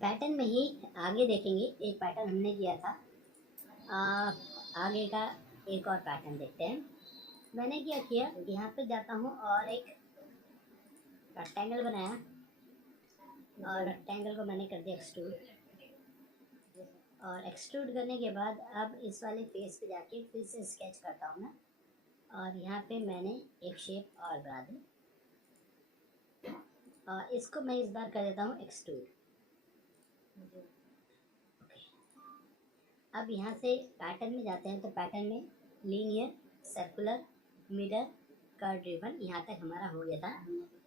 Pattern में ही आगे देखेंगे, एक पैटर्न हमने किया था। आगे का एक और पैटर्न देखते हैं। मैंने क्या किया, यहाँ पे जाता हूँ और एक रेक्टेंगल बनाया और रेक्टेंगल को मैंने कर दिया एक्सट्रूड। और एक्सट्रूड करने के बाद अब इस वाले फेस पे जाके फिर से स्केच करता हूँ मैं, और यहाँ पे मैंने एक शेप और बना दी और इसको मैं इस बार कर देता हूँ एक्सट्रूड। अब यहाँ से पैटर्न में जाते हैं तो पैटर्न में linear, circular, mirror, curve driven, यहाँ तक हमारा हो गया था।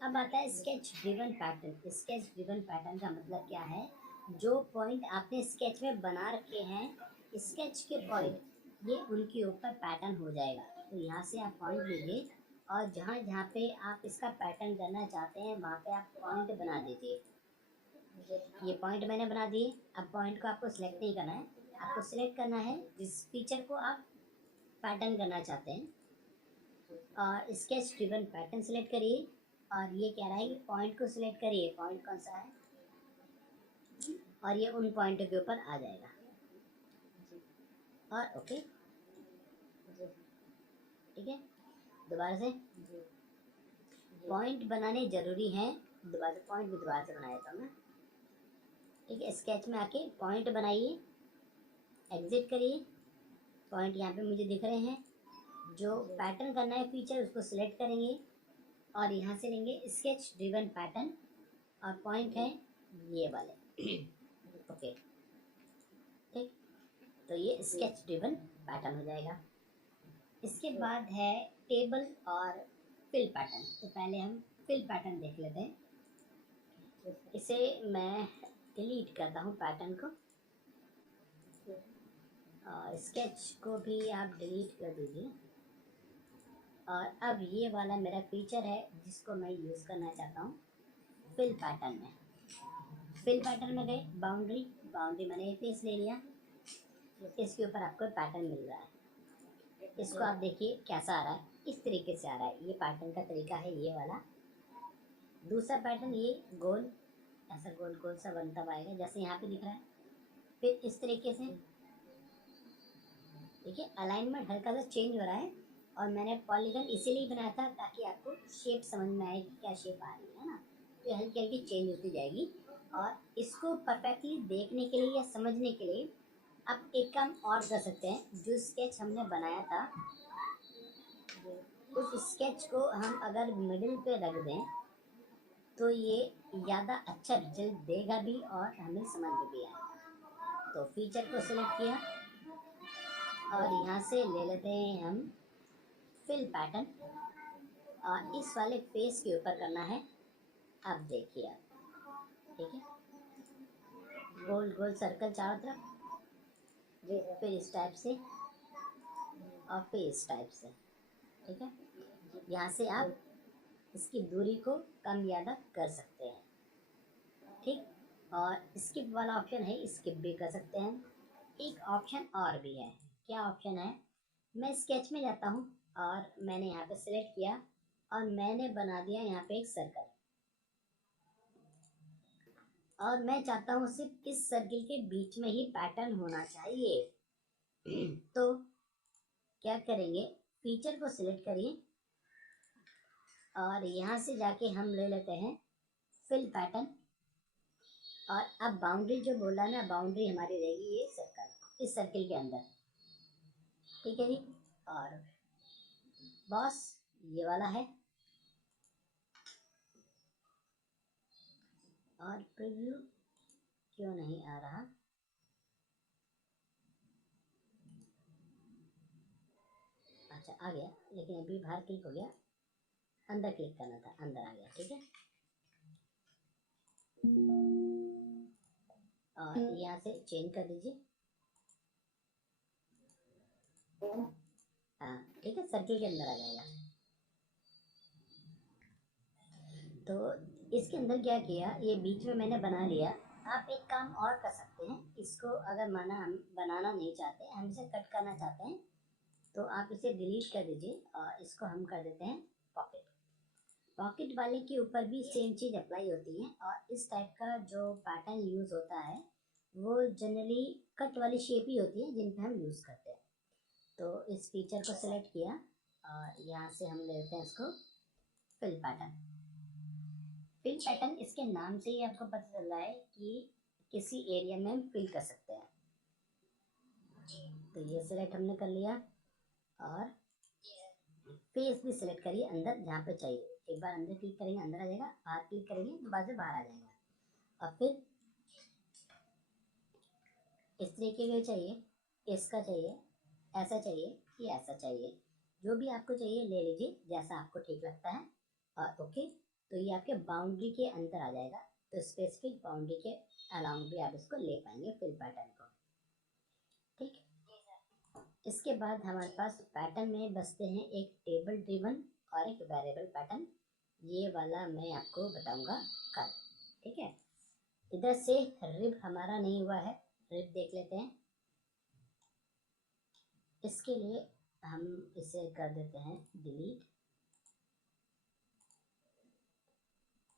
अब आता है sketch driven pattern. Sketch driven pattern का मतलब क्या है, जो पॉइंट आपने स्केच में बना रखे हैं, स्केच के पॉइंट, ये उनके ऊपर पैटर्न हो जाएगा। तो यहाँ से आप पॉइंट लीजिए और जहाँ जहाँ पे आप इसका पैटर्न करना चाहते हैं वहाँ पे आप पॉइंट बना दीजिए। ये पॉइंट मैंने बना दिए। अब पॉइंट को आपको सिलेक्ट नहीं करना है, आपको सिलेक्ट करना है जिस फीचर को आप पैटर्न करना चाहते हैं, और स्केच ड्रिवन पैटर्न सिलेक्ट करिए। और ये कह रहा है कि पॉइंट को सिलेक्ट करिए, पॉइंट कौन सा है, और ये उन पॉइंटों के ऊपर आ जाएगा। और ओके, ठीक है। दोबारा से पॉइंट बनाने जरूरी है, दोबारा से पॉइंट भी दोबारा से बनाया था मैं, ठीक है। स्केच में आके पॉइंट बनाइए, एग्जिट करिए, पॉइंट यहाँ पे मुझे दिख रहे हैं। जो पैटर्न करना है फीचर उसको सिलेक्ट करेंगे और यहाँ से लेंगे स्केच ड्रिवन पैटर्न, और पॉइंट है ये वाले ओके, ठीक। तो ये स्केच ड्रिवन पैटर्न हो जाएगा। इसके बाद है टेबल और फिल पैटर्न। तो पहले हम फिल पैटर्न देख लेते हैं। इसे मैं डिलीट करता हूँ पैटर्न को, और स्केच को भी आप डिलीट कर दीजिए। और अब ये वाला मेरा फीचर है जिसको मैं यूज़ करना चाहता हूँ फिल पैटर्न में। फिल पैटर्न में गए, बाउंड्री, बाउंड्री मैंने ये फेस ले लिया, इसके ऊपर आपको पैटर्न मिल रहा है। इसको आप देखिए कैसा आ रहा है, इस तरीके से आ रहा है। ये पैटर्न का तरीका है ये वाला। दूसरा पैटर्न ये गोल, ऐसा गोल गोल सा बनता हुआ आएगा जैसे यहाँ पे दिख रहा है। फिर इस तरीके से देखिए अलाइनमेंट हल्का सा चेंज हो रहा है, और मैंने पॉलीगन इसीलिए बनाया था ताकि आपको शेप समझ में आए कि क्या शेप आ रही है ना। तो हल्की हल्की चेंज होती जाएगी। और इसको परफेक्टली देखने के लिए या समझने के लिए आप एक काम और कर सकते हैं। जो स्केच हमने बनाया था उस स्केच को हम अगर मिडिल पे रख दें तो ये ज़्यादा अच्छा रिजल्ट देगा भी और हमें समझ में भी आएगा। तो फीचर को सिलेक्ट किया और यहाँ से ले लेते हैं हम फिल पैटर्न, और इस वाले फेस के ऊपर करना है। अब देखिए आप, ठीक है, गोल गोल सर्कल चारों तरफ, फिर इस टाइप से और फिर इस टाइप से, ठीक है। यहाँ से आप इसकी दूरी को कम ज़्यादा कर सकते हैं, ठीक। और स्किप वाला ऑप्शन है, स्किप भी कर सकते हैं। एक ऑप्शन और भी है। क्या ऑप्शन है, मैं स्केच में जाता हूँ और मैंने यहाँ पे सिलेक्ट किया और मैंने बना दिया यहाँ पे एक सर्कल, और मैं चाहता हूँ सिर्फ इस सर्किल के बीच में ही पैटर्न होना चाहिए। तो क्या करेंगे, फीचर को सिलेक्ट करिए और यहाँ से जाके हम ले लेते हैं फिल पैटर्न। और अब बाउंड्री जो बोला ना, बाउंड्री हमारी रहेगी ये सर्कल, इस सर्किल के अंदर, ठीक है जी। और बॉस ये वाला है, और प्रीव्यू क्यों नहीं आ रहा, अच्छा आ गया, लेकिन अभी बाहर क्लिक हो गया, अंदर क्लिक करना था, अंदर आ गया, ठीक है। और यहाँ से चेंज कर दीजिए, हाँ ठीक है, सर्किल के अंदर आ जाएगा। तो इसके अंदर क्या किया, ये बीच में मैंने बना लिया। आप एक काम और कर सकते हैं, इसको अगर माना हम बनाना नहीं चाहते, हम इसे कट करना चाहते हैं, तो आप इसे डिलीट कर दीजिए और इसको हम कर देते हैं पॉकेट। पॉकेट वाले के ऊपर भी सेम चीज़ अप्लाई होती है, और इस टाइप का जो पैटर्न यूज़ होता है वो जनरली कट वाली शेप ही होती है जिन पे हम यूज़ करते हैं। तो इस फीचर को सिलेक्ट किया और यहाँ से हम लेते हैं इसको फिल पैटर्न। फिल पैटर्न, इसके नाम से ही आपको पता चल रहा है कि किसी एरिया में हम फिल कर सकते हैं। तो ये सिलेक्ट हमने कर लिया, और फेस भी सिलेक्ट करिए अंदर जहाँ पे चाहिए। एक बार अंदर क्लिक करेंगे अंदर आ जाएगा, बाहर क्लिक करेंगे दोबारा से बाहर आ जाएगा। और फिर इस तरीके का चाहिए, इसका चाहिए, ऐसा चाहिए कि ऐसा चाहिए, जो भी आपको चाहिए ले लीजिए जैसा आपको ठीक लगता है। और ओके, तो ये आपके बाउंड्री के अंदर आ जाएगा। तो स्पेसिफिक बाउंड्री के अलाउंग भी आप इसको ले पाएंगे फिल पैटर्न को। ठीक, इसके बाद हमारे पास पैटर्न में बसते हैं एक टेबल ड्रिवन और एक वेरिएबल पैटर्न। ये वाला मैं आपको बताऊंगा कल। ठीक है, इधर से रिब हमारा नहीं हुआ है, रिब देख लेते हैं। इसके लिए हम इसे कर देते हैं डिलीट,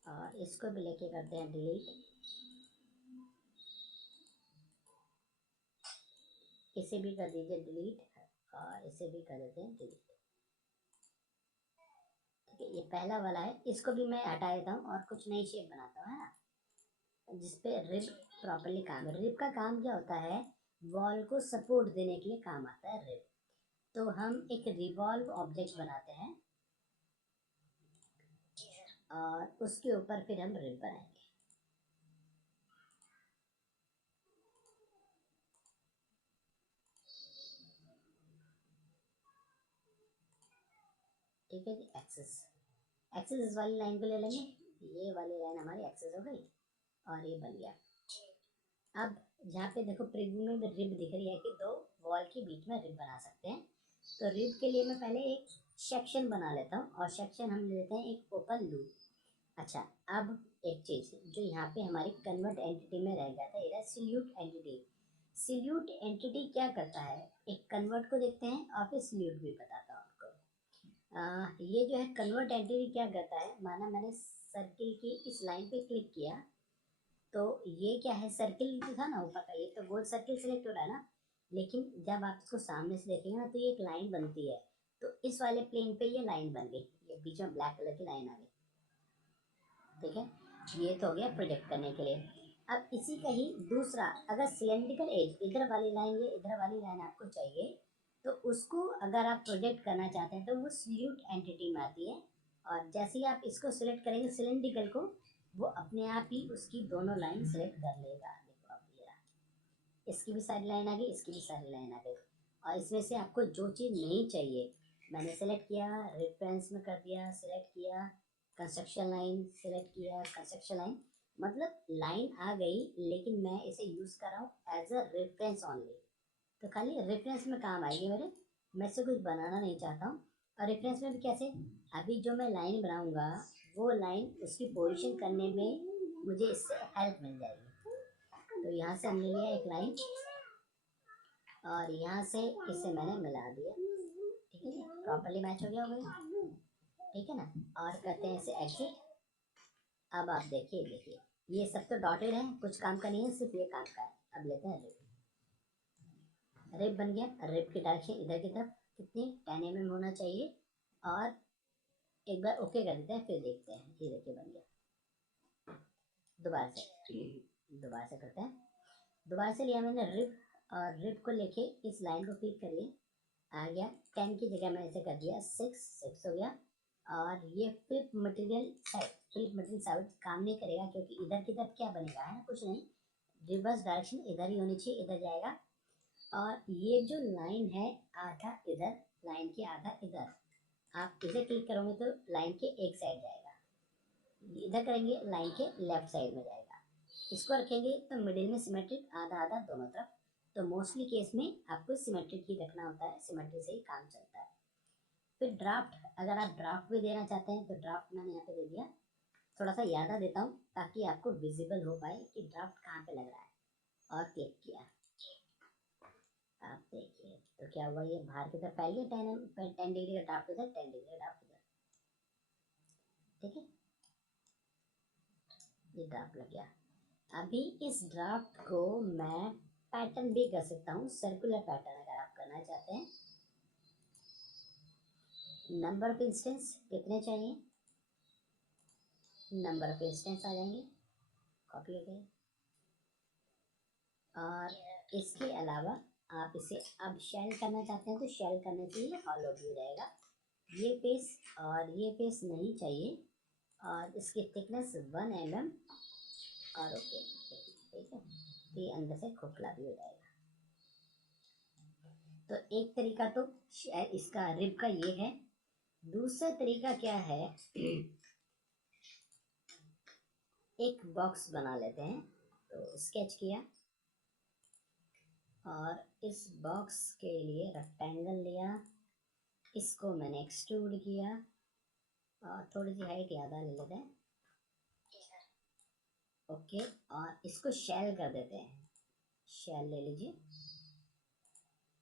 और इसको भी लेके करते हैं डिलीट। इसे भी कर दीजिए डिलीट, और इसे भी कर देते हैं डिलीट। ठीक है, ये पहला वाला है, इसको भी मैं हटा देता हूँ और कुछ नई शेप बनाता हूँ, है ना, जिसपे रिब प्रॉपरली काम है। रिब का काम क्या होता है, वॉल को सपोर्ट देने के लिए काम आता है रिब। तो हम एक रिवॉल्व ऑब्जेक्ट बनाते हैं और उसके ऊपर फिर हम रिब बनाएंगे। ठीक है जी, एक्सेस, एक्सेस इस वाली लाइन को ले लेंगे, ये वाली लाइन हमारी एक्सेस हो गई और ये बन गया। अब जहाँ पे देखो प्रीव्यू में भी रिब दिख रही है कि दो वॉल के बीच में रिब बना सकते हैं। तो रिब के लिए मैं पहले एक सेक्शन बना लेता हूँ, और सेक्शन हम लेते हैं एक ओपन लूप। अच्छा, अब एक चीज़ जो यहाँ पे हमारी कन्वर्ट एंटिटी में रह गया था, ये सिल्यूट एंटिटी। सिल्यूट एंटिटी क्या करता है, एक कन्वर्ट को देखते हैं और फिर सिल्यूट भी बताता हूँ आपको। ये जो है कन्वर्ट एंटिटी क्या करता है, माना मैंने सर्किल की इस लाइन पे क्लिक किया, तो ये क्या है, सर्किल जो था ना ऊपर का, ये तो गोल सर्किल सिलेक्ट हो रहा है ना, लेकिन जब आप इसको सामने से देखेंगे ना तो ये एक लाइन बनती है। तो इस वाले प्लेन पे ये लाइन बन गई, ये बीच में ब्लैक कलर की लाइन आ गई। ठीक है, ये तो हो गया प्रोजेक्ट करने के लिए। अब इसी का ही दूसरा, अगर सिलेंड्रिकल एज इधर वाली लाइन, ये इधर वाली लाइन आपको चाहिए, तो उसको अगर आप प्रोजेक्ट करना चाहते हैं तो वो सिल्यूट एंटिटी में आती है। और जैसे ही आप इसको सिलेक्ट करेंगे सिलेंड्रिकल को, वो अपने आप ही उसकी दोनों लाइन सिलेक्ट कर लेगा। देखो अब ये रहा, इसकी भी सारी लाइन आ गई, इसकी भी सारी लाइन आ गई। और इसमें से आपको जो चीज़ नहीं चाहिए, मैंने सेलेक्ट किया, रेफरेंस में कर दिया, सेलेक्ट किया, कंस्ट्रक्शन लाइन सेलेक्ट किया, कंस्ट्रक्शन लाइन, मतलब लाइन आ गई, लेकिन मैं इसे यूज़ कर रहा हूँ एज अ रेफरेंस ओनली। तो खाली रेफरेंस में काम आएगी मेरे, मैं इससे कुछ बनाना नहीं चाहता हूँ। और रेफरेंस में भी कैसे, अभी जो मैं लाइन बनाऊंगा वो लाइन उसकी पोजीशन करने में मुझे इससे हेल्प मिल जाएगी। तो यहाँ से हमने लिया एक लाइन और यहाँ से इसे मैंने मिला दिया। ठीक है जी, प्रॉपरली मैच हो गया होगा, ठीक है ना। और करते हैं इसे एग्जिट। अब आप देखिए ये सब तो डॉटेड है, कुछ काम का नहीं है, सिर्फ ये काम का है। अब लेते हैं रिप, रिप बन गया। रिप की डायरेक्शन इधर की तरफ कितनी 10 mm होना चाहिए, और एक बार ओके कर देते हैं, फिर देखते हैं। ये देखिए बन गया। दोबारा से करते हैं, दोबारा से लिया मैंने रिप, और रिप को लेके इस लाइन को क्लिक करिए, आ गया 10 की जगह मैंने इसे कर दिया 6 हो गया। और ये फ्लिप मटेरियल साइड काम नहीं करेगा, क्योंकि इधर की तरफ क्या बनेगा, है ना, कुछ नहीं, रिवर्स डायरेक्शन इधर ही होनी चाहिए, इधर जाएगा। और ये जो लाइन है आधा इधर, लाइन की आधा इधर, आप इसे क्लिक करोगे तो लाइन के एक साइड जाएगा, इधर करेंगे लाइन के लेफ्ट साइड में जाएगा। इसको रखेंगे तो मिडिल में सिमेट्रिक, आधा आधा दोनों तरफ। तो मोस्टली केस में आपको सिमेट्रिक ही रखना होता है, सिमेट्री से ही काम चलता है। फिर ड्राफ्ट, अगर आप ड्राफ्ट भी देना चाहते हैं तो ड्राफ्ट मैंने यहाँ पे दे दिया। थोड़ा सा ज़्यादा देता हूँ ताकि आपको विजिबल हो पाए कि ड्राफ्ट कहाँ पे लग रहा है, और क्लिक किया। आप देखिए तो क्या हुआ, ये बाहर की तरफ फैल गया 10 डिग्री का ड्राफ्ट इधर, 10 डिग्री का ड्राफ्ट इधर। ठीक ये ड्राफ्ट लग गया। अभी इस ड्राफ्ट को मैं पैटर्न भी कर सकता हूँ, सर्कुलर पैटर्न अगर आप करना चाहते हैं। नंबर ऑफ इंस्टेंस कितने चाहिए, नंबर ऑफ इंस्टेंस आ जाएंगे, कॉपी हो गए। और इसके अलावा आप इसे अब शेल करना चाहते हैं तो शेल करने के लिए हॉलो भी हो जाएगा। ये पेस और ये पेस नहीं चाहिए, और इसकी थिकनेस 1 mm और ओके, ठीक है। तो ये अंदर से खोखला भी हो जाएगा। तो एक तरीका तो इसका रिब का ये है। दूसरा तरीका क्या है, एक बॉक्स बना लेते हैं। तो स्केच किया और इस बॉक्स के लिए रेक्टेंगल लिया, इसको मैंने एक्सट्रूड किया और थोड़ी सी हाइट ज़्यादा ले लेते हैं, ओके। और इसको शेल कर देते हैं, शेल ले लीजिए,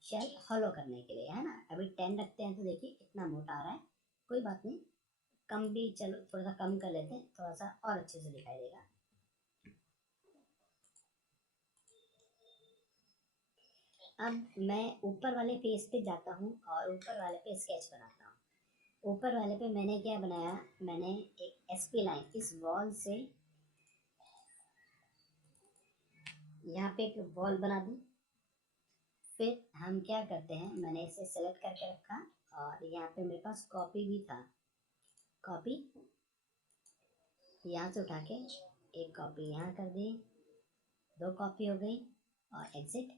शेल हॉलो करने के लिए, है ना। अभी 10 रखते हैं तो देखिए इतना मोटा आ रहा है, कोई बात नहीं, कम भी, चलो थोड़ा सा कम कर लेते हैं, थोड़ा सा और अच्छे से दिखाई देगा। अब मैं ऊपर वाले पेज पे जाता हूँ और ऊपर वाले पे स्केच बनाता हूँ। ऊपर वाले पे मैंने क्या बनाया, मैंने एक एसपी लाइन इस वॉल से यहाँ पे एक वॉल बना दी। फिर हम क्या करते हैं, मैंने इसे सेलेक्ट करके रखा और यहाँ पे मेरे पास कॉपी भी था, कॉपी यहाँ से उठा के एक कॉपी यहाँ कर दी, 2 कॉपी हो गई और एग्जिट।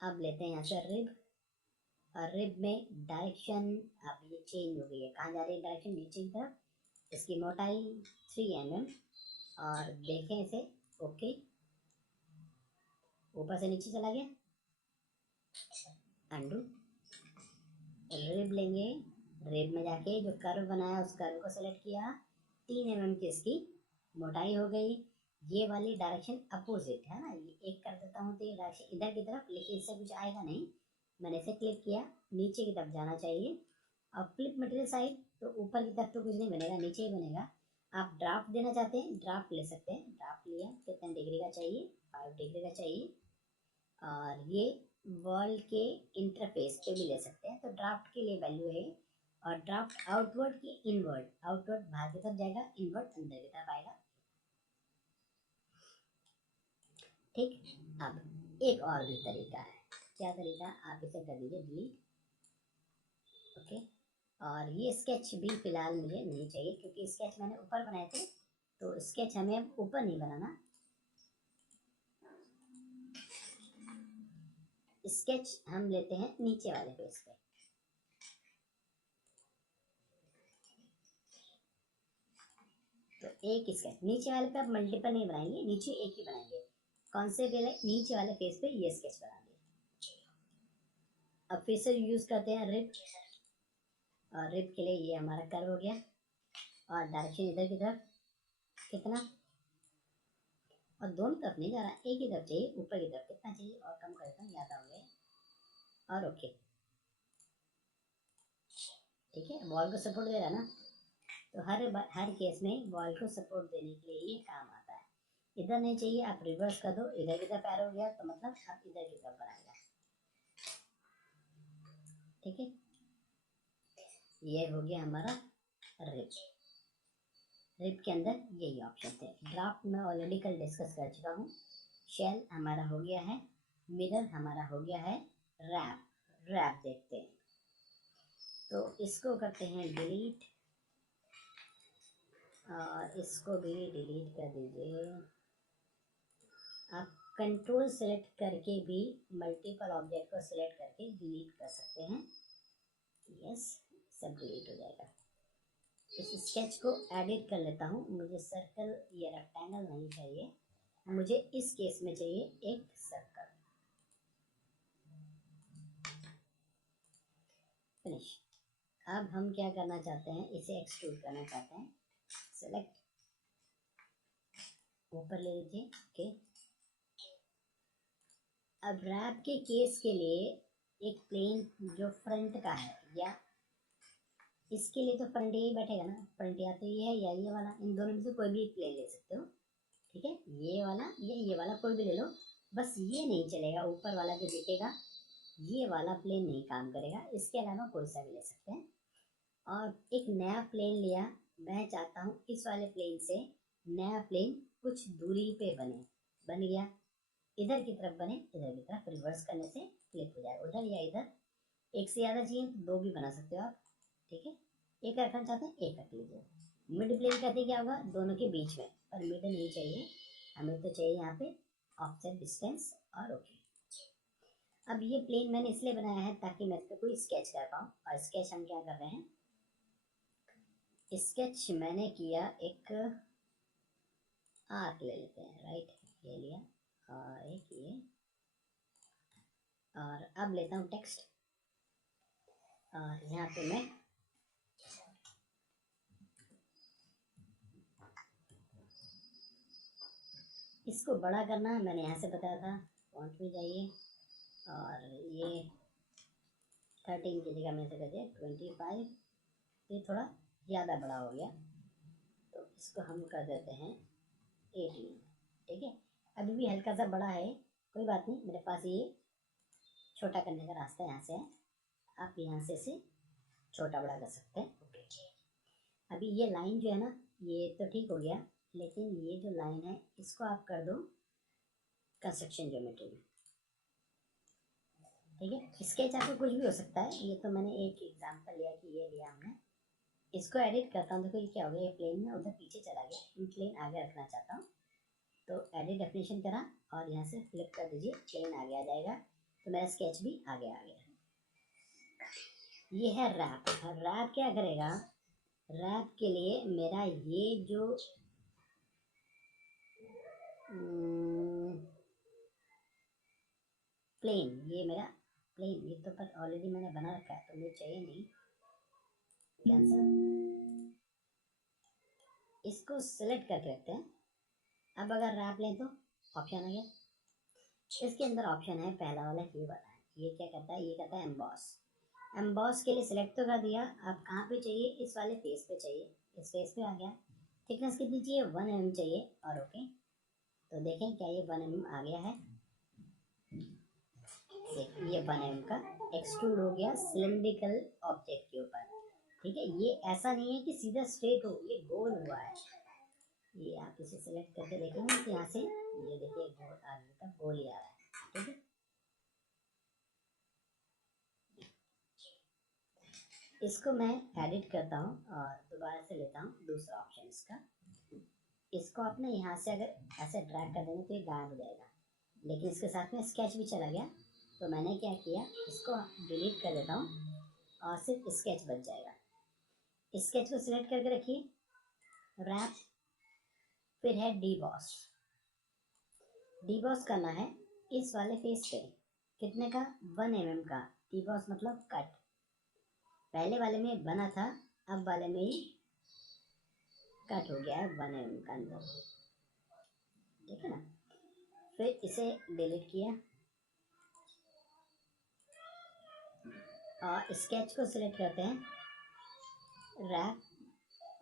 अब लेते हैं यहाँ से रिब, और रिब में डायरेक्शन अब ये चेंज हो गई है, कहाँ जा रही है डायरेक्शन, नीचे की तरफ। इसकी मोटाई 3 mm और देखें इसे, ओके, ऊपर से नीचे चला गया, अंडू। रिब लेंगे, रिब में जाके जो कर्व बनाया उस कर्व को सेलेक्ट किया, 3 mm की इसकी मोटाई हो गई। ये वाली डायरेक्शन अपोजिट है ना, ये एक कर देता हूँ तो ये डायरेक्शन इधर की तरफ, लेकिन इससे कुछ आएगा नहीं। मैंने इसे क्लिक किया, नीचे की तरफ जाना चाहिए। अब फ्लिप मटेरियल साइड, तो ऊपर की तरफ तो कुछ नहीं बनेगा, नीचे ही बनेगा। आप ड्राफ्ट देना चाहते हैं, ड्राफ्ट ले सकते हैं। ड्राफ्ट लिया, कितने डिग्री का चाहिए, 5 डिग्री का चाहिए। और ये वॉल के इंटरफेस पे भी ले सकते हैं, तो ड्राफ्ट के लिए वैल्यू है। और ड्राफ्ट आउटवर्ड की इनवर्ड, आउटवर्ड बाहर की तरफ जाएगा, इनवर्ड अंदर की तरफ आएगा, ठीक। अब एक और भी तरीका है, क्या तरीका, आप इसे कर दीजिए डिलीट, ओके। और ये स्केच भी फिलहाल मुझे नहीं चाहिए, क्योंकि स्केच मैंने ऊपर बनाए थे, तो स्केच हमें अब ऊपर नहीं बनाना। स्केच हम लेते हैं नीचे वाले पेज पे, तो एक स्केच नीचे वाले पे आप मल्टीपल नहीं बनाएंगे, नीचे एक ही बनाएंगे। कौन से पहले नीचे वाले पेज पे ये स्केच बना दिया। अब फिर से यूज करते हैं रिब, और रिब के लिए ये हमारा कर्व हो गया, और डायरेक्शन इधर की तरफ, कितना, और दोनों तरफ नहीं जा रहा, एक ही तरफ चाहिए, ऊपर की तरफ कितना चाहिए, और कम करता हूँ, ज़्यादा हो गया, और ओके, ठीक है। वॉल को सपोर्ट दे रहा ना, तो हर केस में वॉल को सपोर्ट देने के लिए ये काम आता है। इधर नहीं चाहिए, आप रिवर्स कर दो, इधर की तरफ एरो गया तो मतलब आप इधर की तरफ बनाएगा, ठीक है। ये हो गया हमारा रिब। रिब के अंदर यही ऑप्शन थे। ड्राफ्ट में ऑलरेडी कल डिस्कस कर चुका हूँ। शेल हमारा हो गया है, मिरर हमारा हो गया है, रैप, रैप देखते हैं। तो इसको करते हैं डिलीट, और इसको भी डिलीट कर दीजिए। आप कंट्रोल सेलेक्ट करके भी मल्टीपल ऑब्जेक्ट को सिलेक्ट करके डिलीट कर सकते हैं, यस, सब डिलीट हो जाएगा। इस स्केच को एडिट कर लेता हूँ, मुझे सर्कल या रेक्टेंगल नहीं चाहिए, मुझे इस केस में चाहिए एक सर्कल, फिनिश। अब हम क्या करना चाहते हैं, इसे एक्सट्रूड करना चाहते हैं, सेलेक्ट, ऊपर ले लीजिए, ओके। अब रैप के केस के लिए एक प्लेन जो फ्रंट का है, या इसके लिए तो फ्रंटियर ही बैठेगा ना, फ्रंटियर तो ये है या ये वाला, इन दोनों में से कोई भी प्लेन ले सकते हो, ठीक है, ये वाला या ये वाला कोई भी ले लो, बस ये नहीं चलेगा, ऊपर वाला जो दिखेगा ये वाला प्लेन नहीं काम करेगा, इसके अलावा कोई सा भी ले सकते हैं। और एक नया प्लेन लिया, मैं चाहता हूँ इस वाले प्लेन से नया प्लेन कुछ दूरी पे बने, बन गया, इधर की तरफ बने, इधर की तरफ रिवर्स करने से फ्लिप हो जाए, उधर या इधर, एक से ज़्यादा चाहिए तो दो भी बना सकते हो आप, ठीक है, एक रखना चाहते हैं एक रख लीजिए। मिड प्लेन कहते क्या होगा, दोनों के बीच में, पर मिड नहीं चाहिए हमें, तो चाहिए यहाँ पे ऑफसेट डिस्टेंस और ओके। अब ये प्लेन मैंने इसलिए बनाया है ताकि मैं इस पर कोई स्केच कर पाऊँ, और स्केच हम क्या कर रहे हैं, स्केच मैंने किया एक आर्क ले लेते हैं, राइट, ये लिया और एक ये, और अब लेता हूँ टेक्स्ट, और यहाँ पे मैं इसको बड़ा करना है, मैंने यहाँ से बताया था, फॉन्ट में जाइए और ये 13 की जगह में से कर दिया 25, ये थोड़ा ज़्यादा बड़ा हो गया, तो इसको हम कर देते हैं 18, ठीक है, अभी भी हल्का सा बड़ा है, कोई बात नहीं, मेरे पास ये छोटा करने का रास्ता यहाँ से है, आप यहाँ से इसे छोटा बड़ा कर सकते हैं, ओके। अभी ये लाइन जो है ना, ये तो ठीक हो गया, लेकिन ये जो लाइन है इसको आप कर दो कंस्ट्रक्शन ज्योमेट्री में, ठीक है, स्केच आपको कुछ भी हो सकता है, ये तो मैंने एक एग्जांपल लिया कि ये लिया हमने, इसको एडिट करता हूँ, देखो ये क्या हो गया, ये प्लेन में उधर पीछे चला गया, इन प्लेन आगे रखना चाहता हूँ, तो एडिट डेफिनेशन करा और यहाँ से फ्लिप कर दीजिए, प्लेन आगे आ जाएगा, तो मेरा स्केच भी आगे आ गया। ये है रैप, रैप क्या करेगा, रैप के लिए मेरा ये जो प्लेन, ये मेरा प्लेन, ये तो पर ऑलरेडी मैंने बना रखा है तो मुझे चाहिए नहीं, कैंसिल, इसको सिलेक्ट करके रखते हैं। अब अगर रैप लें तो ऑप्शन आ गया, इसके अंदर ऑप्शन है पहला वाला, ये वाला है, ये क्या करता है, ये कहता है एम्बॉस, एम्बॉस के लिए सिलेक्ट तो कर दिया, अब कहाँ पे चाहिए, इस वाले फेस पे चाहिए, इस फेस पे आ गया, थिकनेस कितनी चाहिए 1 mm चाहिए, और ओके, तो देखें क्या ये 1 mm आ गया है, ये 1 mm का एक्सट्रूड हो गया सिलेंड्रिकल ऑब्जेक्ट के ऊपर, ठीक है, ये ऐसा नहीं है कि सीधा स्ट्रेट हो, ये गोल हुआ है, ये आप इसे सिलेक्ट करके देखेंगे तो यहाँ से ये देखिए गोल आगे तक गोल ही आ रहा है, ठीक है, इसको मैं एडिट करता हूँ और दोबारा से लेता हूँ दूसरा ऑप्शन इसका, इसको आप ना यहाँ से अगर ऐसे ड्रैग कर देंगे तो ये गायब हो जाएगा, लेकिन इसके साथ में स्केच भी चला गया, तो मैंने क्या किया, इसको डिलीट कर देता हूँ और सिर्फ स्केच बच जाएगा, स्केच को सिलेक्ट करके रखिए, रैप, फिर है डीबॉस, डीबॉस करना है इस वाले फेस पे, कितने का 1 mm का, डीबॉस मतलब कट, पहले वाले में बना था, अब वाले में ही कट हो गया है 1 mm का अंदर, ठीक है ना, फिर इसे डिलीट किया और स्केच को सिलेक्ट करते हैं, रैप,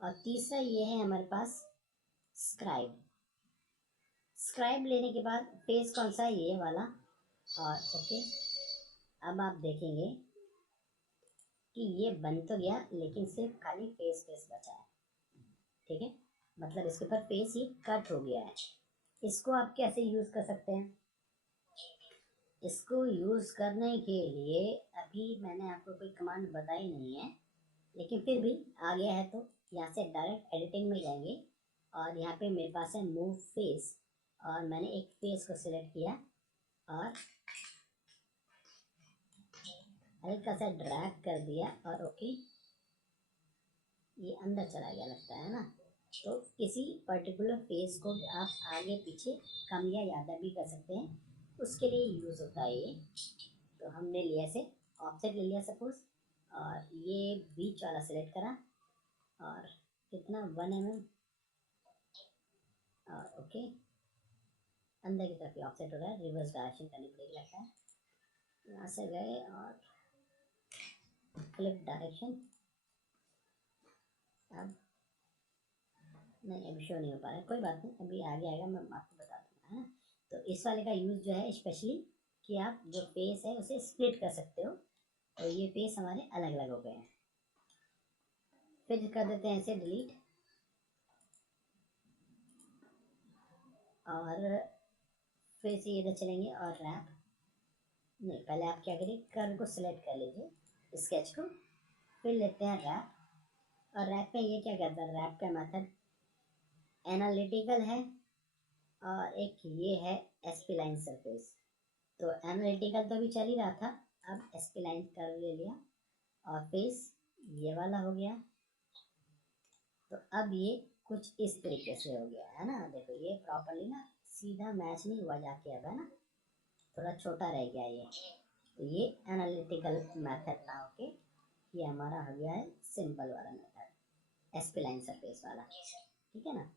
और तीसरा ये है हमारे पास स्क्राइब, स्क्राइब लेने के बाद फेस कौन सा है, ये वाला, और ओके, अब आप देखेंगे कि ये बन तो गया लेकिन सिर्फ खाली फेस फेस बचा है, ठीक है, मतलब इसके ऊपर फेस ही कट हो गया है, इसको आप कैसे यूज कर सकते हैं, इसको यूज करने के लिए अभी मैंने आपको कोई कमांड बताई नहीं है, लेकिन फिर भी आ गया है तो यहाँ से डायरेक्ट एडिटिंग में जाएंगे और यहाँ पे मेरे पास है मूव फेस, और मैंने एक फेस को सिलेक्ट किया और हल्का सा ड्रैग कर दिया और ओके, ये अंदर चला गया लगता है ना, तो किसी पर्टिकुलर फेस को आप आगे पीछे कम या ज़्यादा भी कर सकते हैं, उसके लिए यूज़ होता है ये, तो हमने लिया से ऑफसेट ले लिया सपोज, और ये बीच वाला सिलेक्ट करा और कितना 1 mm, और ओके, अंदर की तरफ ऑफसेट हो रहा है, रिवर्स डायरेक्शन करनी पड़ेगी लगता है, यहाँ से गए और फ्लिप डायरेक्शन, अब नहीं, अभी शो नहीं हो पा रहा है, कोई बात नहीं, अभी आगे आएगा, मैं आपको बता दूंगा, है ना। तो इस वाले का यूज़ जो है स्पेशली कि आप जो फेस है उसे स्प्लिट कर सकते हो, और ये फेस हमारे अलग अलग हो गए हैं। फिर कर देते हैं इसे डिलीट, और फिर से इधर चलेंगे और रैप, नहीं पहले आप क्या करिए, कर्व को सिलेक्ट कर लीजिए, स्केच को, फिर लेते हैं रैप, और रैप में ये क्या करता है, रैप का मेथड एनालिटिकल है, और एक ये है एसपी लाइन सरफेस। तो एनालिटिकल तो अभी चल ही रहा था, अब एसपी लाइन कर ले लिया, और फेस ये वाला हो गया। तो अब ये कुछ इस तरीके से हो गया है ना, देखो ये प्रॉपरली ना सीधा मैच नहीं हुआ जाके, अब है ना थोड़ा छोटा रह गया ये। तो ये एनालिटिकल मेथड ना होके ये हमारा हो गया है सिंपल वाला मेथड, एसपी लाइन सरफेस वाला, ठीक है ना।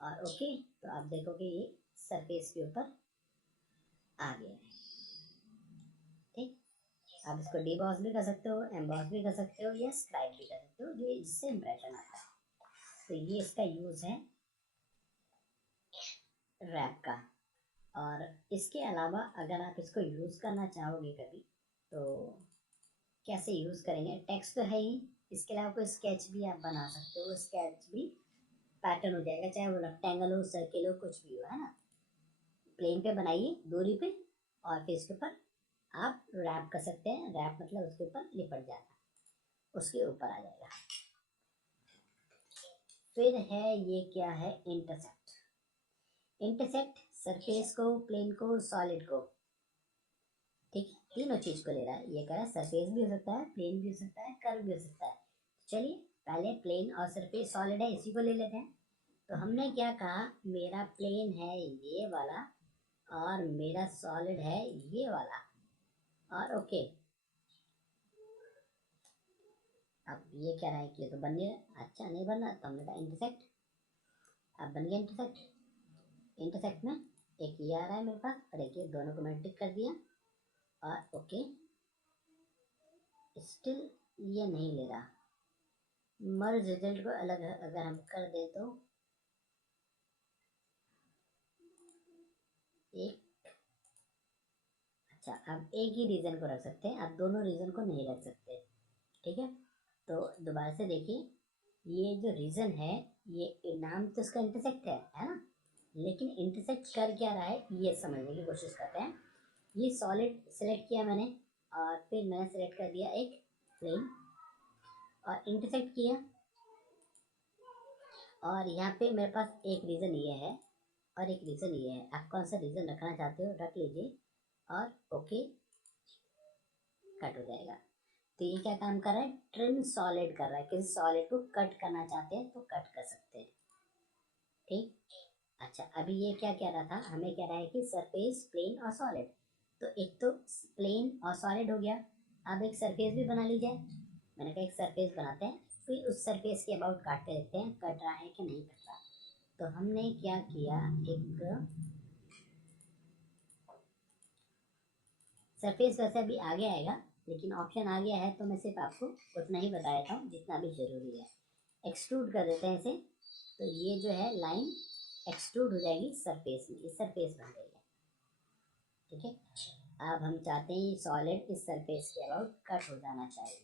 और ओके, तो आप देखोगे ये सरफेस के ऊपर आ गया है, ठीक। आप इसको डीबॉस भी कर सकते हो, एम्बॉस भी कर सकते हो, या स्क्राइब भी कर सकते हो, जो इससे इंप्रेशन आता है। तो ये इसका यूज है रैप का। और इसके अलावा अगर आप इसको यूज करना चाहोगे कभी, तो कैसे यूज करेंगे, टेक्स्ट तो है ही, इसके अलावा कोई स्केच भी आप बना सकते हो, स्केच भी पैटर्न हो जाएगा, चाहे वो रेक्टेंगल हो, सर्किल हो, कुछ भी हो, है ना। प्लेन पे बनाइए दूरी पे, और फिर इसके ऊपर आप रैप कर सकते हैं, रैप मतलब उसके ऊपर लिपट जाना, उसके ऊपर आ जाएगा। फिर है ये क्या है, इंटरसेक्ट। इंटरसेक्ट सरफेस को, प्लेन को, सॉलिड को, ठीक, तीनों चीज को ले रहा है। ये कह रहा है सरफेस भी हो सकता है, प्लेन भी हो सकता है, कर्व भी हो सकता है। चलिए पहले प्लेन और सरफेस सॉलिड है इसी को ले लेते हैं। तो हमने क्या कहा, मेरा प्लेन है ये वाला, और मेरा सॉलिड है ये वाला, और ओके। अब ये कह रहा है कि ये तो बन गया, अच्छा नहीं बन रहा, तो हमने कहा इंटरसेक्ट, अब बन गया इंटरसेक्ट। इंटरसेक्ट में एक ये आ रहा है मेरे पास, और एक ये, दोनों को मैंने टिक कर दिया, और ओके। स्टिल ये नहीं ले रहा, मर्ज रिजल्ट को अलग अगर हम कर दे तो एक, अच्छा अब एक ही रीजन को रख सकते हैं, अब दोनों रीजन को नहीं रख सकते, ठीक है। तो दोबारा से देखिए, ये जो रीजन है, ये नाम तो इसका इंटरसेक्ट है ना, लेकिन इंटरसेक्ट कर क्या रहा है ये समझने की कोशिश करते हैं। ये सॉलिड सेलेक्ट किया मैंने, और फिर मैंने सेलेक्ट कर दिया एक प्लेन, और इंटरसेक्ट किया, और यहाँ पे मेरे पास एक रीजन ये है, और एक रीजन ये है। आप कौन सा रीजन रखना चाहते हो रख लीजिए, और ओके, कट हो जाएगा। तो ये क्या काम कर रहा है, ट्रिम सॉलिड कर रहा है, किसी सॉलिड को कट करना चाहते हैं तो कट कर सकते हैं, ठीक। अच्छा अभी ये क्या कह रहा था, हमें कह रहा है कि सरफेस, प्लेन और सॉलिड। तो एक तो प्लेन और सॉलिड हो गया, अब एक सरफेस भी बना लीजिए। मैंने कहा एक सरफेस बनाते हैं, फिर उस सरफेस के अबाउट काट के देखते हैं कट रहा है कि नहीं कट रहा। तो हमने क्या किया, एक सरफेस वैसे अभी आगे आएगा, लेकिन ऑप्शन आ गया है तो मैं सिर्फ आपको उतना ही बता देता हूँ जितना भी जरूरी है। एक्सट्रूड कर देते हैं इसे, तो ये जो है लाइन एक्सट्रूड हो जाएगी सरफेस में, इस सरफेस बन गई है, ठीक है। अब हम चाहते हैं सॉलिड इस सरफेस के अबाउट कट हो जाना चाहिए,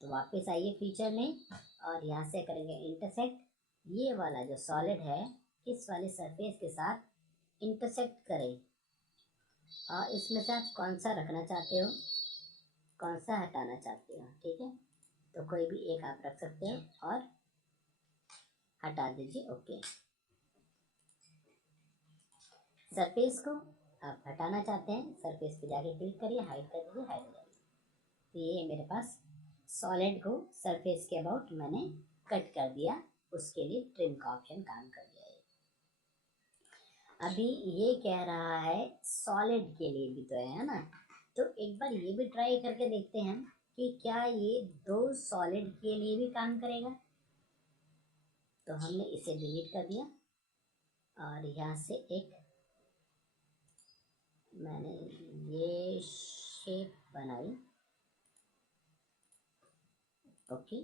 तो वापस आइए फीचर में, और यहाँ से करेंगे इंटरसेक्ट, ये वाला जो सॉलिड है इस वाले सरफेस के साथ इंटरसेक्ट करें, और इसमें से आप कौन सा रखना चाहते हो, कौन सा हटाना चाहते हो, ठीक है। तो कोई भी एक आप रख सकते हो और हटा दीजिए, ओके। सरफेस को आप हटाना चाहते हैं, सरफेस पे जाके क्लिक करिए, हाइड कर दीजिए, हाइड हो जाएगी। तो ये मेरे पास सॉलिड को सरफेस के अबाउट मैंने कट कर दिया, उसके लिए ट्रिम का ऑप्शन काम कर दिया है। अभी ये कह रहा है सॉलिड के लिए भी तो है ना, तो एक बार ये भी ट्राई करके देखते हैं कि क्या ये दो सॉलिड के लिए भी काम करेगा। तो हमने इसे डिलीट कर दिया, और यहाँ से एक मैंने ये शेप बनाई, ओके।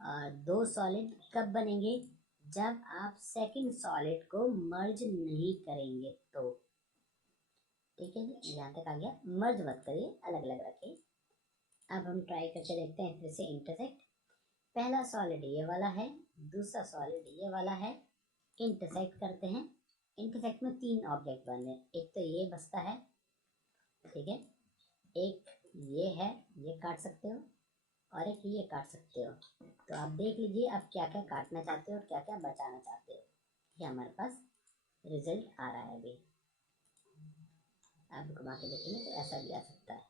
और दो सॉलिड कब बनेंगे? जब आप सेकंड सॉलिड को मर्ज नहीं करेंगे तो। ठीक है जी, यहाँ तक आ गया। मर्ज मत करिए, अलग अलग रखिए। अब हम ट्राई करके देखते हैं फिर से इंटरसेक्ट। पहला सॉलिड ये वाला है, दूसरा सॉलिड ये वाला है, इंटरसेक्ट करते हैं। इंटरसेक्ट में तीन ऑब्जेक्ट बन रहे, एक तो ये बसता है, ठीक है, एक ये है, ये काट सकते हो, और एक ये काट सकते हो। तो आप देख लीजिए आप क्या क्या काटना चाहते हो और क्या क्या बचाना चाहते हो। ये हमारे पास रिजल्ट आ रहा है अभी। आप घुमा के देखेंगे तो ऐसा भी आ सकता है।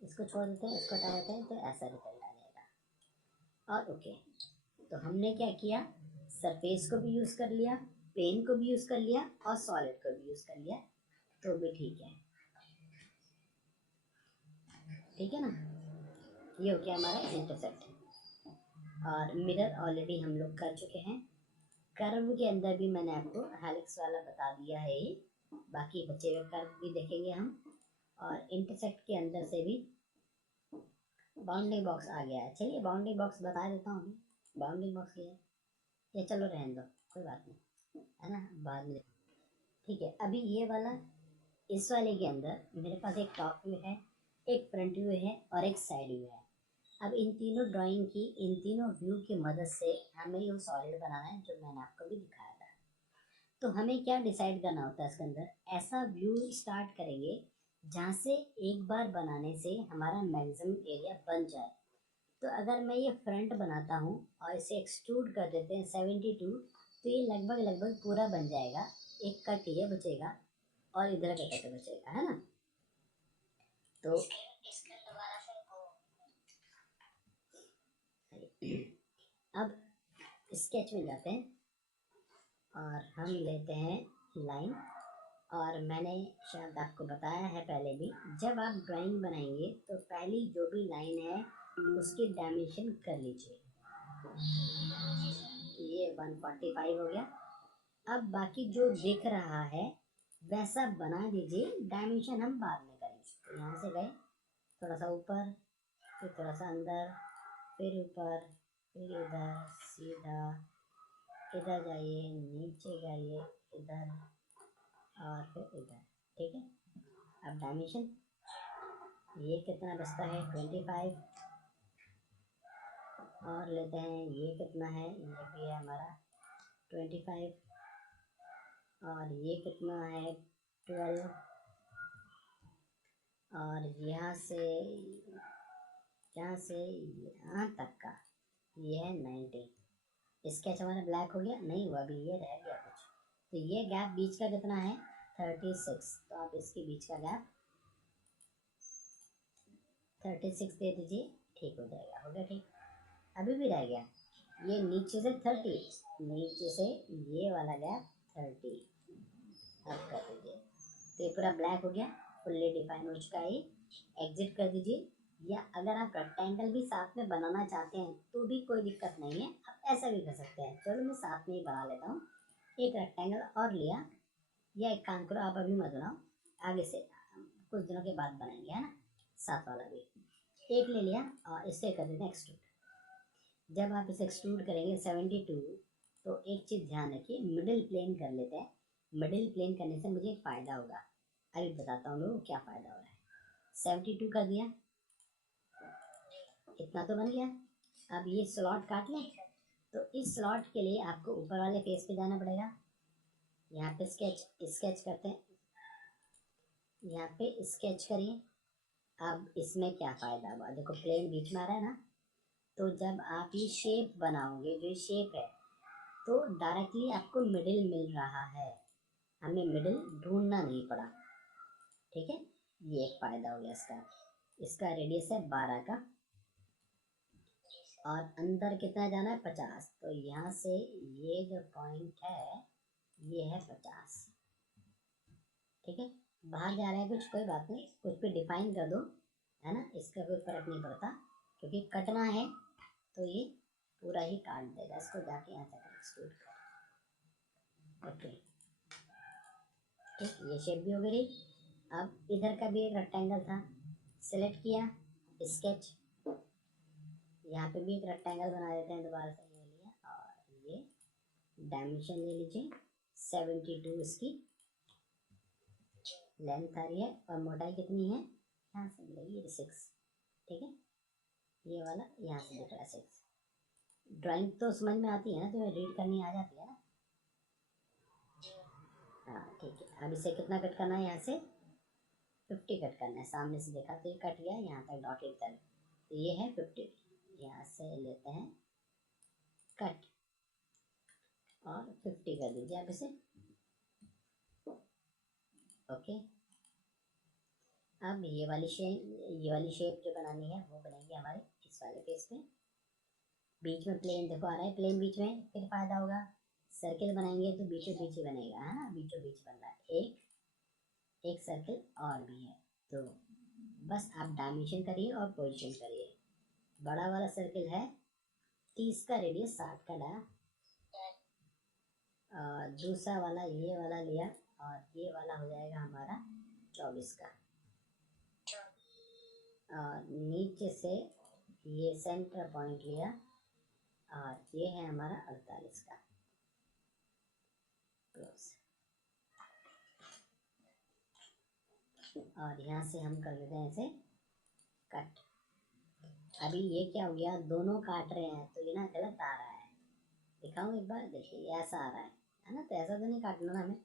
इसको छोड़ देते हैं, इसको हटा देते हैं, तो ऐसा रिजल्ट आ जाएगा। और ओके, तो हमने क्या किया, सरफेस को भी यूज़ कर लिया, प्लेन को भी यूज़ कर लिया, और सॉलिड को भी यूज़ कर लिया, तो भी ठीक है। ठीक है ना, ये हो गया हमारा इंटरसेप्ट। और मिरर ऑलरेडी हम लोग कर चुके हैं। कर्व के अंदर भी मैंने आपको हेलिक्स वाला बता दिया है ये, बाकी बचे हुए कर्व भी देखेंगे हम। और इंटरसेक्ट के अंदर से भी बाउंडिंग बॉक्स आ गया है। चलिए बाउंडिंग बॉक्स बता देता हूँ अभी। बाउंडिंग बॉक्स ये चलो रहने दो, कोई बात नहीं, है ना, बाद में। ठीक है, अभी ये वाला, इस वाले के अंदर मेरे पास एक टॉप व्यू है, एक फ्रंट व्यू है, और एक साइड व्यू है। अब इन तीनों ड्राइंग की, इन तीनों व्यू की मदद से हमें ये सॉलिड बनाना है जो मैंने आपको भी दिखाया था। तो हमें क्या डिसाइड करना होता है इसके अंदर, ऐसा व्यू स्टार्ट करेंगे जहाँ से एक बार बनाने से हमारा मैक्सिमम एरिया बन जाए। तो अगर मैं ये फ्रंट बनाता हूँ और इसे एक्सट्रूड कर देते हैं 72, तो ये लगभग लगभग पूरा बन जाएगा। एक कट ये बचेगा और इधर का कट बचेगा, है ना। तो अब स्केच में जाते हैं और हम लेते हैं लाइन। और मैंने शायद आपको बताया है पहले भी, जब आप ड्राइंग बनाएंगे तो पहली जो भी लाइन है उसकी डायमेंशन कर लीजिए। ये 145 हो गया। अब बाकी जो दिख रहा है वैसा बना दीजिए, डायमेंशन हम बाद में करेंगे। तो यहाँ से गए थोड़ा सा ऊपर, फिर थोड़ा सा अंदर, फिर ऊपर, फिर इधर सीधा, इधर जाइए, नीचे जाइए, इधर, और फिर इधर। ठीक है, अब डायमेंशन ये कितना बचता है 25, और लेते हैं ये कितना है, ये भी है हमारा 25, और ये कितना है 12, और यहाँ से यहाँ तक का ये है 19। स्केच हमारा ब्लैक हो गया, नहीं हुआ अभी, ये रह गया कुछ। तो ये गैप बीच का कितना है 36, तो आप इसके बीच का गैप 36 दे दीजिए, ठीक हो जाएगा। हो गया ठीक। अभी भी रह गया ये नीचे से 30, नीचे से ये वाला गैप 30, अब कर दीजिए। तो ये पूरा ब्लैक हो गया, फुल्ली डिफाइन हो चुका है। एग्जिट कर दीजिए। या अगर आप रेक्टेंगल भी साथ में बनाना चाहते हैं तो भी कोई दिक्कत नहीं है, आप ऐसा भी कर सकते हैं। चलो मैं साथ में ही बना लेता हूँ। एक रेक्टेंगल और लिया, या एक काम करो आप अभी मत बनाओ, आगे से कुछ दिनों के बाद बनाएंगे, है ना। साथ वाला भी एक ले लिया और इससे कर देते हैं एक्सट्रूड। जब आप इसे एक्सट्रूड करेंगे 72, तो एक चीज़ ध्यान रखिए, मिडिल प्लेन कर लेते हैं। मिडिल प्लेन करने से मुझे एक फ़ायदा होगा, अभी बताता हूँ लोगों क्या फ़ायदा हो रहा है। 72 कर दिया, इतना तो बन गया। अब ये स्लॉट काट लें। तो इस स्लॉट के लिए आपको ऊपर वाले फेस पे जाना पड़ेगा। यहाँ पे स्केच करते हैं, यहाँ पे स्केच करिए। अब इसमें क्या फ़ायदा हुआ, देखो प्लेन बीच में आ रहा है ना। तो जब आप ये शेप बनाओगे, जो शेप है, तो डायरेक्टली आपको मिडिल मिल रहा है, हमें मिडिल ढूंढना नहीं पड़ा। ठीक है, ये एक फ़ायदा हो गया इसका। इसका रेडियस है 12 का, और अंदर कितना जाना है 50। तो यहाँ से ये जो पॉइंट है ये है 50। ठीक है, बाहर जा रहा है कुछ, कोई बात नहीं, कुछ भी डिफाइन कर दो, है ना, इसका कोई फर्क नहीं पड़ता, क्योंकि कटना है तो ये पूरा ही काट देगा। इसको जाके यहाँ तक एक्सट्रूड कर, ओके ठीक, ये शेप भी हो गई। अब इधर का भी एक रेक्टेंगल था, सेलेक्ट किया, स्केच, यहाँ पे भी एक रेक्टेंगल बना देते हैं दोबारा से, ये लिया और ये डायमेंशन ले लीजिए 72 इसकी लेंथ आ रही है और मोटाई कितनी है यहाँ से मिलेगी 6, ठीक है। ये वाला यहाँ से दिख रहा है 6। ड्राइंग तो समझ में आती है ना, तुम्हें रीड करनी आ जाती है ना? हाँ ठीक है। अब इसे कितना कट करना है, यहाँ से 50 कट करना है। सामने से देखा तो ये कट गया यहाँ तक डॉटेड तक, तो ये है 50। यहाँ से लेते हैं कट और 50 कर दीजिए आप इसे, ओके। अब ये वाली शेप जो बनानी है वो बनेगी हमारे इस वाले पेज पे। बीच में प्लेन देखो आ रहा है, प्लेन बीच में, फिर फायदा होगा। सर्किल बनाएंगे तो बीचों बीच ही बनेगा, है ना, बीचों बीच बन रहा है। एक सर्किल और भी है, तो बस आप डायमेंशन करिए और पोजीशन करिए। बड़ा वाला सर्किल है 30 का, रेडियस 60 का डाला। दूसरा वाला ये वाला लिया और ये वाला हो जाएगा हमारा 24 का। और नीचे से ये सेंटर पॉइंट लिया और ये है हमारा 48 का। क्लोज। और यहाँ से हम कर देते हैं इसे कट। अभी ये क्या हो गया, दोनों काट रहे हैं तो ये ना गलत आ रहा है। दिखाऊं एक बार, देखिए ऐसा आ रहा है ना, तो ऐसा तो नहीं काटना ना हमें।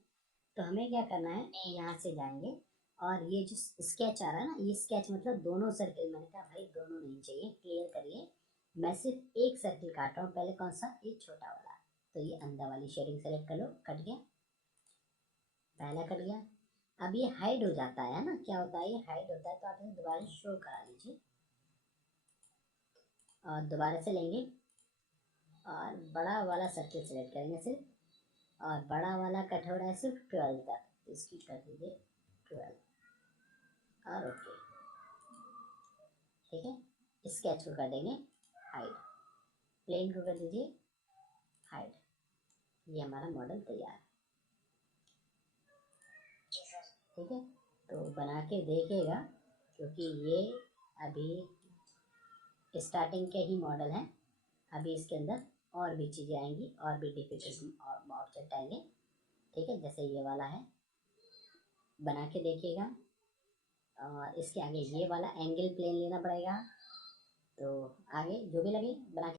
तो हमें क्या करना है, यहाँ से जाएंगे और ये जो स्केच आ रहा है ना, ये स्केच मतलब दोनों सर्किल, मैंने कहा भाई दोनों नहीं चाहिए, क्लियर करिए। मैं सिर्फ एक सर्किल काट रहा हूँ, पहले कौन सा, एक छोटा वाला। तो ये अंदर वाली शेडिंग सेलेक्ट कर लो, कट गया, पहला कट गया। अब ये हाइड हो जाता है ना, क्या होता है, ये हाइड होता है, तो आप इसे दोबारा शो करा लीजिए और दोबारा से लेंगे और बड़ा वाला सर्किल सेलेक्ट करेंगे सिर्फ, और बड़ा वाला कट हो रहा है सिर्फ 12 तक, तो इसकी कर दीजिए 12 और ओके, ठीक है। स्केच को कर देंगे हाइड, प्लेन को कर दीजिए हाइड। ये हमारा मॉडल तैयार है, ठीक है। तो बना के देखिएगा, क्योंकि ये अभी स्टार्टिंग के ही मॉडल हैं, अभी इसके अंदर और भी चीज़ें आएंगी और भी डिफिकल्ट और ऑब्जेक्ट आएंगे, ठीक है। जैसे ये वाला है, बना के देखिएगा। और इसके आगे ये वाला एंगल प्लेन लेना पड़ेगा, तो आगे जो भी लगे बना